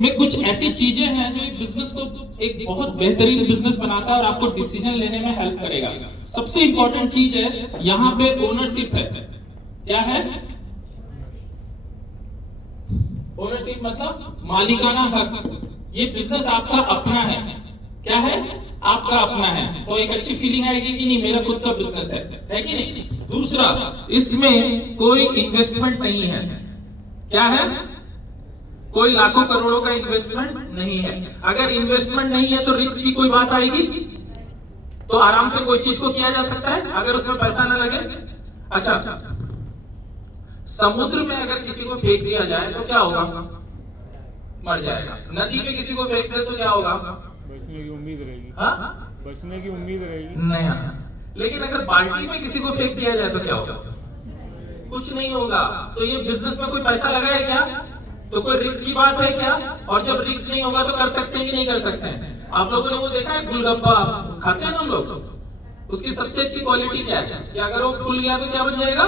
में कुछ ऐसी चीजें हैं जो बिजनेस को एक बहुत बेहतरीन बिजनेस बनाता है और आपको डिसीजन लेने में हेल्प करेगा। सबसे इंपॉर्टेंट चीज है यहाँ पे ओनरशिप है। क्या है? ओनरशिप मतलब मालिकाना हक। ये बिजनेस आपका अपना है। क्या है? आपका अपना है। तो एक अच्छी फीलिंग आएगी कि नहीं, मेरा खुद का बिजनेस है कि नहीं? दूसरा, इसमें कोई इन्वेस्टमेंट नहीं है। क्या है? कोई लाखों करोड़ों का इन्वेस्टमेंट नहीं है। अगर इन्वेस्टमेंट नहीं है तो रिस्क की कोई बात आएगी? तो आराम से कोई चीज को किया जा सकता है अगर उसमें पैसा ना लगे। अच्छा, समुद्र में अगर किसी को फेंक दिया जाए तो क्या होगा? मर जाएगा। नदी में किसी को फेंक दे तो क्या होगा? बचने की उम्मीद रहेगी। हाँ, बचने की उम्मीद रहेगी। नहीं। लेकिन अगर बाल्टी में किसी को फेंक दिया जाए तो क्या होगा? कुछ नहीं होगा। तो ये बिजनेस में कोई पैसा लगा है क्या? तो कोई रिस्क की बात है क्या? और जब रिस्क नहीं होगा तो कर सकते हैं कि नहीं कर सकते हैं? आप लोगों ने वो देखा है गोलगप्पा खाते हैं ना हम लोग, उसकी सबसे अच्छी क्वालिटी क्या है? कि अगर वो फूल गया तो क्या बन जाएगा?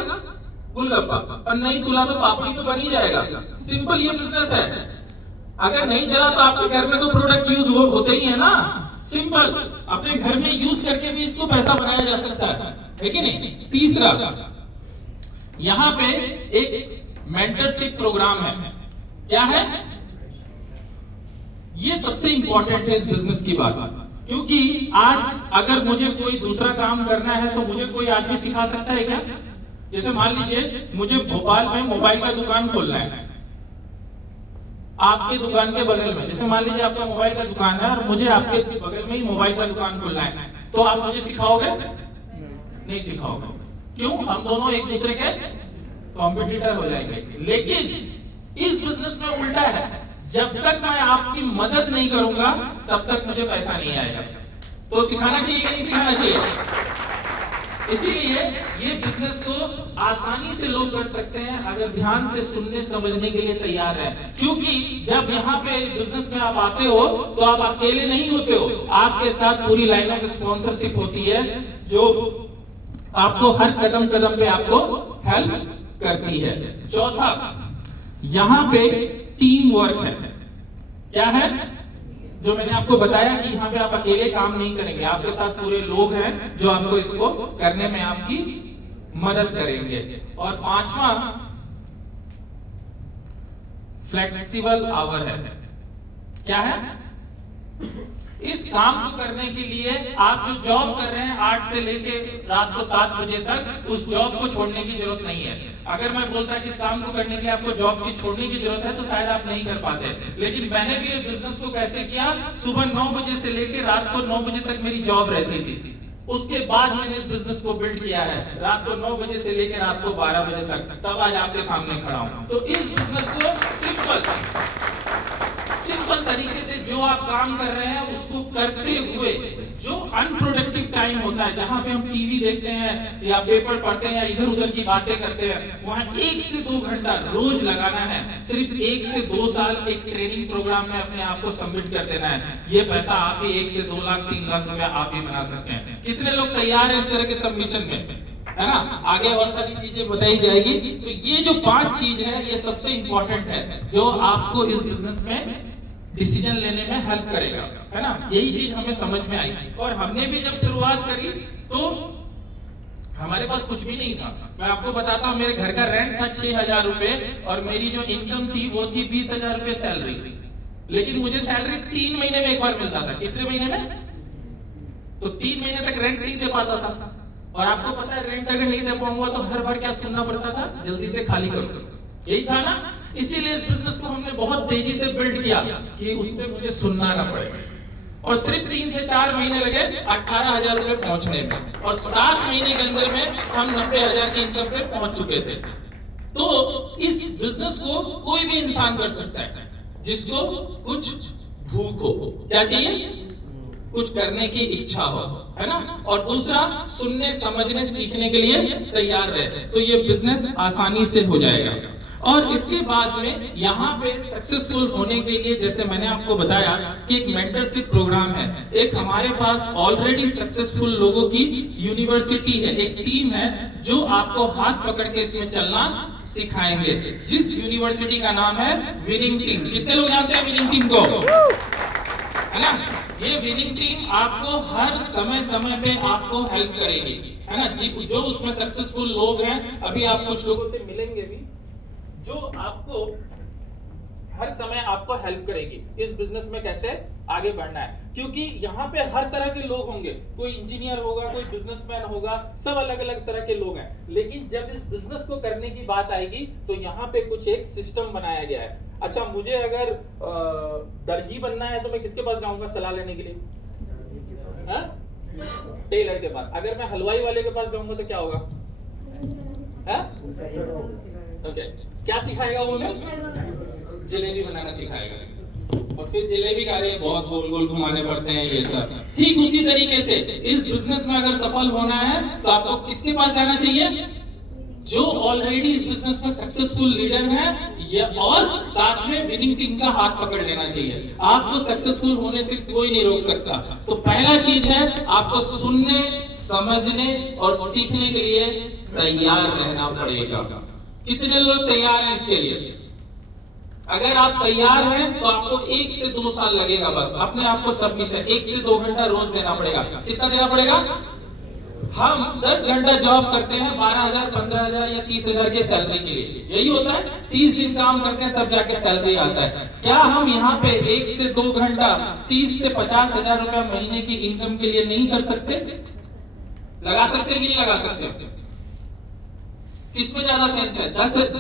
गोलगप्पा। और नहीं फूला तो पापड़ी तो बन ही जाएगा। सिंपल ये बिजनेस है। अगर नहीं चला तो आपके घर में तो प्रोडक्ट यूज होते ही है ना। सिंपल, अपने घर में यूज करके भी इसको पैसा बनाया जा सकता है कि नहीं? तीसरा, यहां पे एक मेंटरशिप प्रोग्राम है। क्या है? ये सबसे इंपॉर्टेंट है इस बिजनेस की बात, क्योंकि आज अगर मुझे कोई दूसरा काम करना है तो मुझे कोई आदमी सिखा सकता है क्या? जैसे मान लीजिए मुझे भोपाल में मोबाइल का दुकान खोलना है, आपके दुकान के बगल में। जैसे मान लीजिए आपका मोबाइल का दुकान है और मुझे आपके बगल में ही मोबाइल का दुकान खोलना है, तो आप मुझे सिखाओगे? नहीं सिखाओगे। क्यों? हम दोनों एक दूसरे के कॉम्पिटिटर हो जाएंगे। लेकिन इस बिजनेस में उल्टा है, जब तक मैं आपकी मदद नहीं करूंगा तब तक मुझे पैसा नहीं आएगा। तो सिखाना चाहिए कि नहीं सिखाना चाहिए? इसीलिए ये बिजनेस को आसानी से लोग कर सकते हैं अगर ध्यान से सुनने समझने के लिए तैयार है। क्योंकि जब यहाँ पे बिजनेस में आप आते हो तो आप अकेले नहीं होते हो, आपके साथ पूरी लाइन ऑफ स्पॉन्सरशिप होती है जो आपको हर कदम कदम पे आपको हेल्प करती है। चौथा, यहाँ पे टीम वर्क है। क्या है? जो मैंने आपको बताया कि यहाँ पे आप अकेले काम नहीं करेंगे, आपके साथ पूरे लोग हैं जो आपको इसको करने में आपकी मदद करेंगे। और पांचवा, फ्लेक्सिबल आवर है। क्या है? इस काम को करने के लिए आप जो जॉब कर रहे हैं 8 से लेके रात को 7 बजे तक, उस जॉब को छोड़ने की जरूरत नहीं है। अगर मैं बोलता कि इस काम को करने के लिए आपको जॉब की छोड़ने की जरूरत है तो शायद आप नहीं कर पाते। लेकिन मैंने भी ये बिजनेस को कैसे किया, सुबह 9 बजे से लेके रात को 9 बजे तक मेरी जॉब रहती थी। उसके बाद मैंने इस बिजनेस को बिल्ड किया है, रात को 9 बजे से लेकर रात को 12 बजे तक, तब आज आपके सामने खड़ा हूं। तो इस बिजनेस को सिंपल तरीके से जो आप काम कर रहे हैं उसको करते हुए, जो अनप्रोडक्टिव टाइम होता है जहां पे हम टीवी देखते हैं या पेपर पढ़ते हैं या इधर उधर की बातें करते हैं, वहां 1 से 2 घंटा रोज लगाना है। सिर्फ 1 से 2 साल एक ट्रेनिंग प्रोग्राम में अपने आप को सबमिट कर देना है। ये पैसा आप ही 1 से 2 लाख 3 लाख रुपया आप भी बना सकते हैं। कितने लोग तैयार हैं इस तरह के सबमिशन में, है ना? आगे और सारी चीजें बताई जाएगी। तो ये जो 5 चीज है ये सबसे इंपॉर्टेंट है जो आपको इस बिजनेस में डिसीजन लेने में हेल्प करेगा, है ना? यही चीज हमें समझ में आई। और हमने भी जब शुरुआत करी तो हमारे पास कुछ भी नहीं था। मैं आपको बताता हूँ, मेरे घर का रेंट था 6,000 रुपए और मेरी जो इनकम थी वो थी 20,000 रुपए सैलरी। लेकिन मुझे सैलरी 3 महीने में एक बार मिलता था। कितने महीने में? तो 3 महीने तक रेंट नहीं दे पाता था। और आपको पता है रेंट अगर नहीं दे पाऊंगा तो हर बार क्या सुनना पड़ता था, जल्दी से खाली करो। यही था ना? इसीलिए इस बिजनेस को हमने बहुत तेजी से बिल्ड किया कि उससे मुझे सुनना ना पड़े। और सिर्फ 3 से 4 महीने लगे 18,000 रुपए पहुंचने में, और 7 महीने के अंदर में हम 90,000 की इनकम पे पहुंच चुके थे। तो इस बिजनेस को कोई भी इंसान कर सकता है जिसको कुछ भूख हो। क्या चाहिए? कुछ करने की इच्छा हो, है ना? और दूसरा, सुनने समझने सीखने के लिए तैयार रहे, तो ये बिजनेस आसानी से हो जाएगा। और इसके बाद में यहाँ पे सक्सेसफुल होने के लिए, जैसे मैंने आपको बताया कि एक मेंटरशिप प्रोग्राम है, एक हमारे पास ऑलरेडी सक्सेसफुल लोगों की यूनिवर्सिटी है, एक टीम है जो आपको हाथ पकड़ के इसमें चलना सिखाएंगे, जिस यूनिवर्सिटी का नाम है विनिंग टीम। कितने लोग जानते हैं विनिंग टीम को, है ना? ये विनिंग टीम आपको हर समय पे आपको हेल्प करेगी, है ना? जो उसमें सक्सेसफुल लोग हैं, अभी आप कुछ लोगों से मिलेंगे भी, जो आपको हर समय आपको हेल्प करेगी इस बिजनेस में कैसे आगे बढ़ना है। क्योंकि यहाँ पे हर तरह के लोग होंगे, कोई इंजीनियर होगा, कोई बिजनेसमैन होगा, सब अलग अलग तरह के लोग हैं। लेकिन जब इस बिजनेस को करने की बात आएगी तो यहाँ पे कुछ एक सिस्टम बनाया गया है। अच्छा, मुझे अगर दर्जी बनना है तो मैं किसके पास जाऊंगा सलाह लेने के लिए? टेलर के पास। अगर मैं हलवाई वाले के पास जाऊंगा तो क्या होगा? ओके, क्या सिखाएगा वो? हमें जलेबी बनाना सिखाएगा, और फिर जलेबी का रहे बहुत गोल गोल घुमाने पड़ते हैं ये सब। ठीक उसी तरीके से इस बिजनेस में अगर सफल होना है तो आपको किसके पास जाना चाहिए? जो ऑलरेडी इस बिजनेस में सक्सेसफुल लीडर है, और साथ में विनिंग टीम का हाथ पकड़ लेना चाहिए। आपको सक्सेसफुल होने से कोई नहीं रोक सकता। तो पहला चीज है आपको सुनने, समझने और सीखने के लिए तैयार रहना पड़ेगा। कितने लोग तैयार हैं इसके लिए? अगर आप तैयार हैं तो आपको 1 से 2 साल लगेगा बस अपने आप को सबमिशन 1 से 2 घंटा रोज देना पड़ेगा। कितना देना पड़ेगा? हम 10 घंटा जॉब करते हैं 12,000, 15,000 या 30,000 के सैलरी के लिए, यही होता है। 30 दिन काम करते हैं तब जाके सैलरी आता है। क्या हम यहाँ पे 1 से 2 घंटा 30 से 50,000 रुपया महीने की इनकम के लिए नहीं कर सकते? लगा सकते कि नहीं लगा सकते? किसमें ज्यादा सेंस है?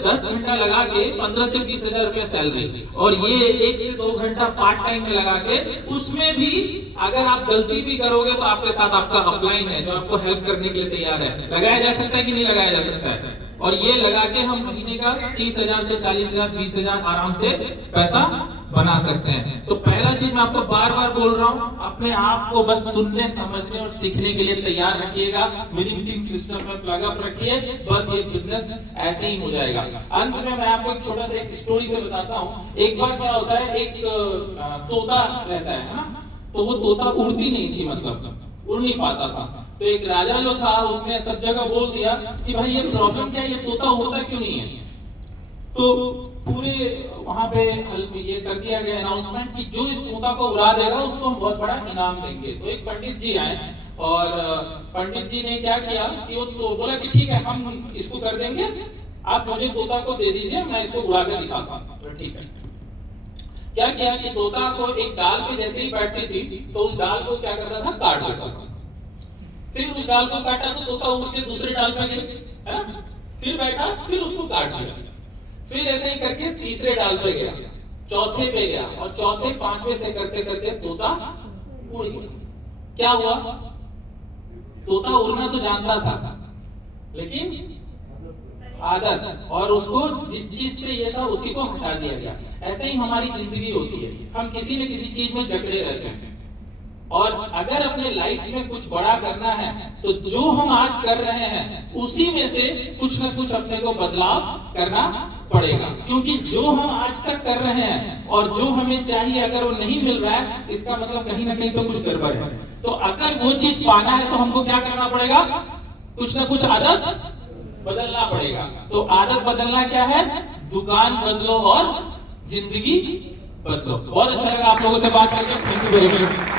10 घंटा लगा के 15 से 20,000 रुपया सैलरी, और ये 1 से 2 घंटा पार्ट टाइम में लगा के, उसमें भी अगर आप गलती भी करोगे तो आपके साथ आपका अपलाइन है जो आपको हेल्प करने के लिए तैयार है। लगाया जा सकता है कि नहीं लगाया जा सकता है? और ये लगा के हम महीने का 30,000 से 40,000, 20,000 आराम से पैसा बना सकते हैं। तो पहला चीज मैं आपको बार बार बोल रहा हूं, अपने आप को बस सुनने, समझने और सीखने के लिए तैयार रखिएगा। विनिंग टीम सिस्टम में प्लग अप रखिए, बस ये बिजनेस ऐसे ही हो जाएगा। अंत में मैं आपको एक छोटा सा एक स्टोरी से बताता हूँ। एक बार क्या होता है, एक तोता रहता है ना, तो वो तोता उड़ती नहीं थी, मतलब उड़ नहीं पाता था। तो एक राजा जो था उसने सब जगह बोल दिया कि भाई ये प्रॉब्लम क्या है, ये तोता उड़ता क्यों नहीं है? तो पूरे वहां पे ये कर दिया गया अनाउंसमेंट कि जो इस तोता को उड़ा देगा उसको हम बहुत बड़ा इनाम देंगे। तो एक पंडित जी आए, और पंडित जी ने क्या किया कि वो तो बोला कि ठीक है हम इसको कर देंगे, आप मुझे तोता को दे दीजिए, मैं इसको उड़ा के दिखाता हूँ। तो ठीक है, क्या किया कि तोता को एक डाल पे जैसे ही बैठती थी तो उस डाल को क्या करता था, काट देता था। फिर उस डाल को काटा तो तोता उड़ के दूसरे डाल पे गया, है ना? फिर बैठा, फिर उसको काट दिया, फिर ऐसे ही करके तीसरे डाल पे गया, चौथे पे गया, और चौथे पांचवे से करते करते तोता उड़ गया। क्या हुआ? तोता उड़ना तो जानता था, लेकिन आदत और उसको जिस चीज से ये था उसी को हटा दिया गया। ऐसे ही हमारी जिंदगी होती है, हम किसी न किसी चीज में जकड़े रहते हैं, और अगर अपने लाइफ में कुछ बड़ा करना है तो जो हम आज कर रहे हैं उसी में से कुछ न कुछ अपने को बदलाव करना पड़ेगा। क्योंकि जो हम आज तक कर रहे हैं और जो हमें चाहिए अगर वो नहीं मिल रहा है, इसका मतलब कहीं ना कहीं तो कुछ गड़बड़ है। तो अगर वो चीज पाना है तो हमको क्या करना पड़ेगा? कुछ ना कुछ आदत बदलना पड़ेगा। तो आदत बदलना क्या है? दुकान बदलो और जिंदगी बदलो। बहुत अच्छा लगा आप लोगों से बात करके। Thank you very much.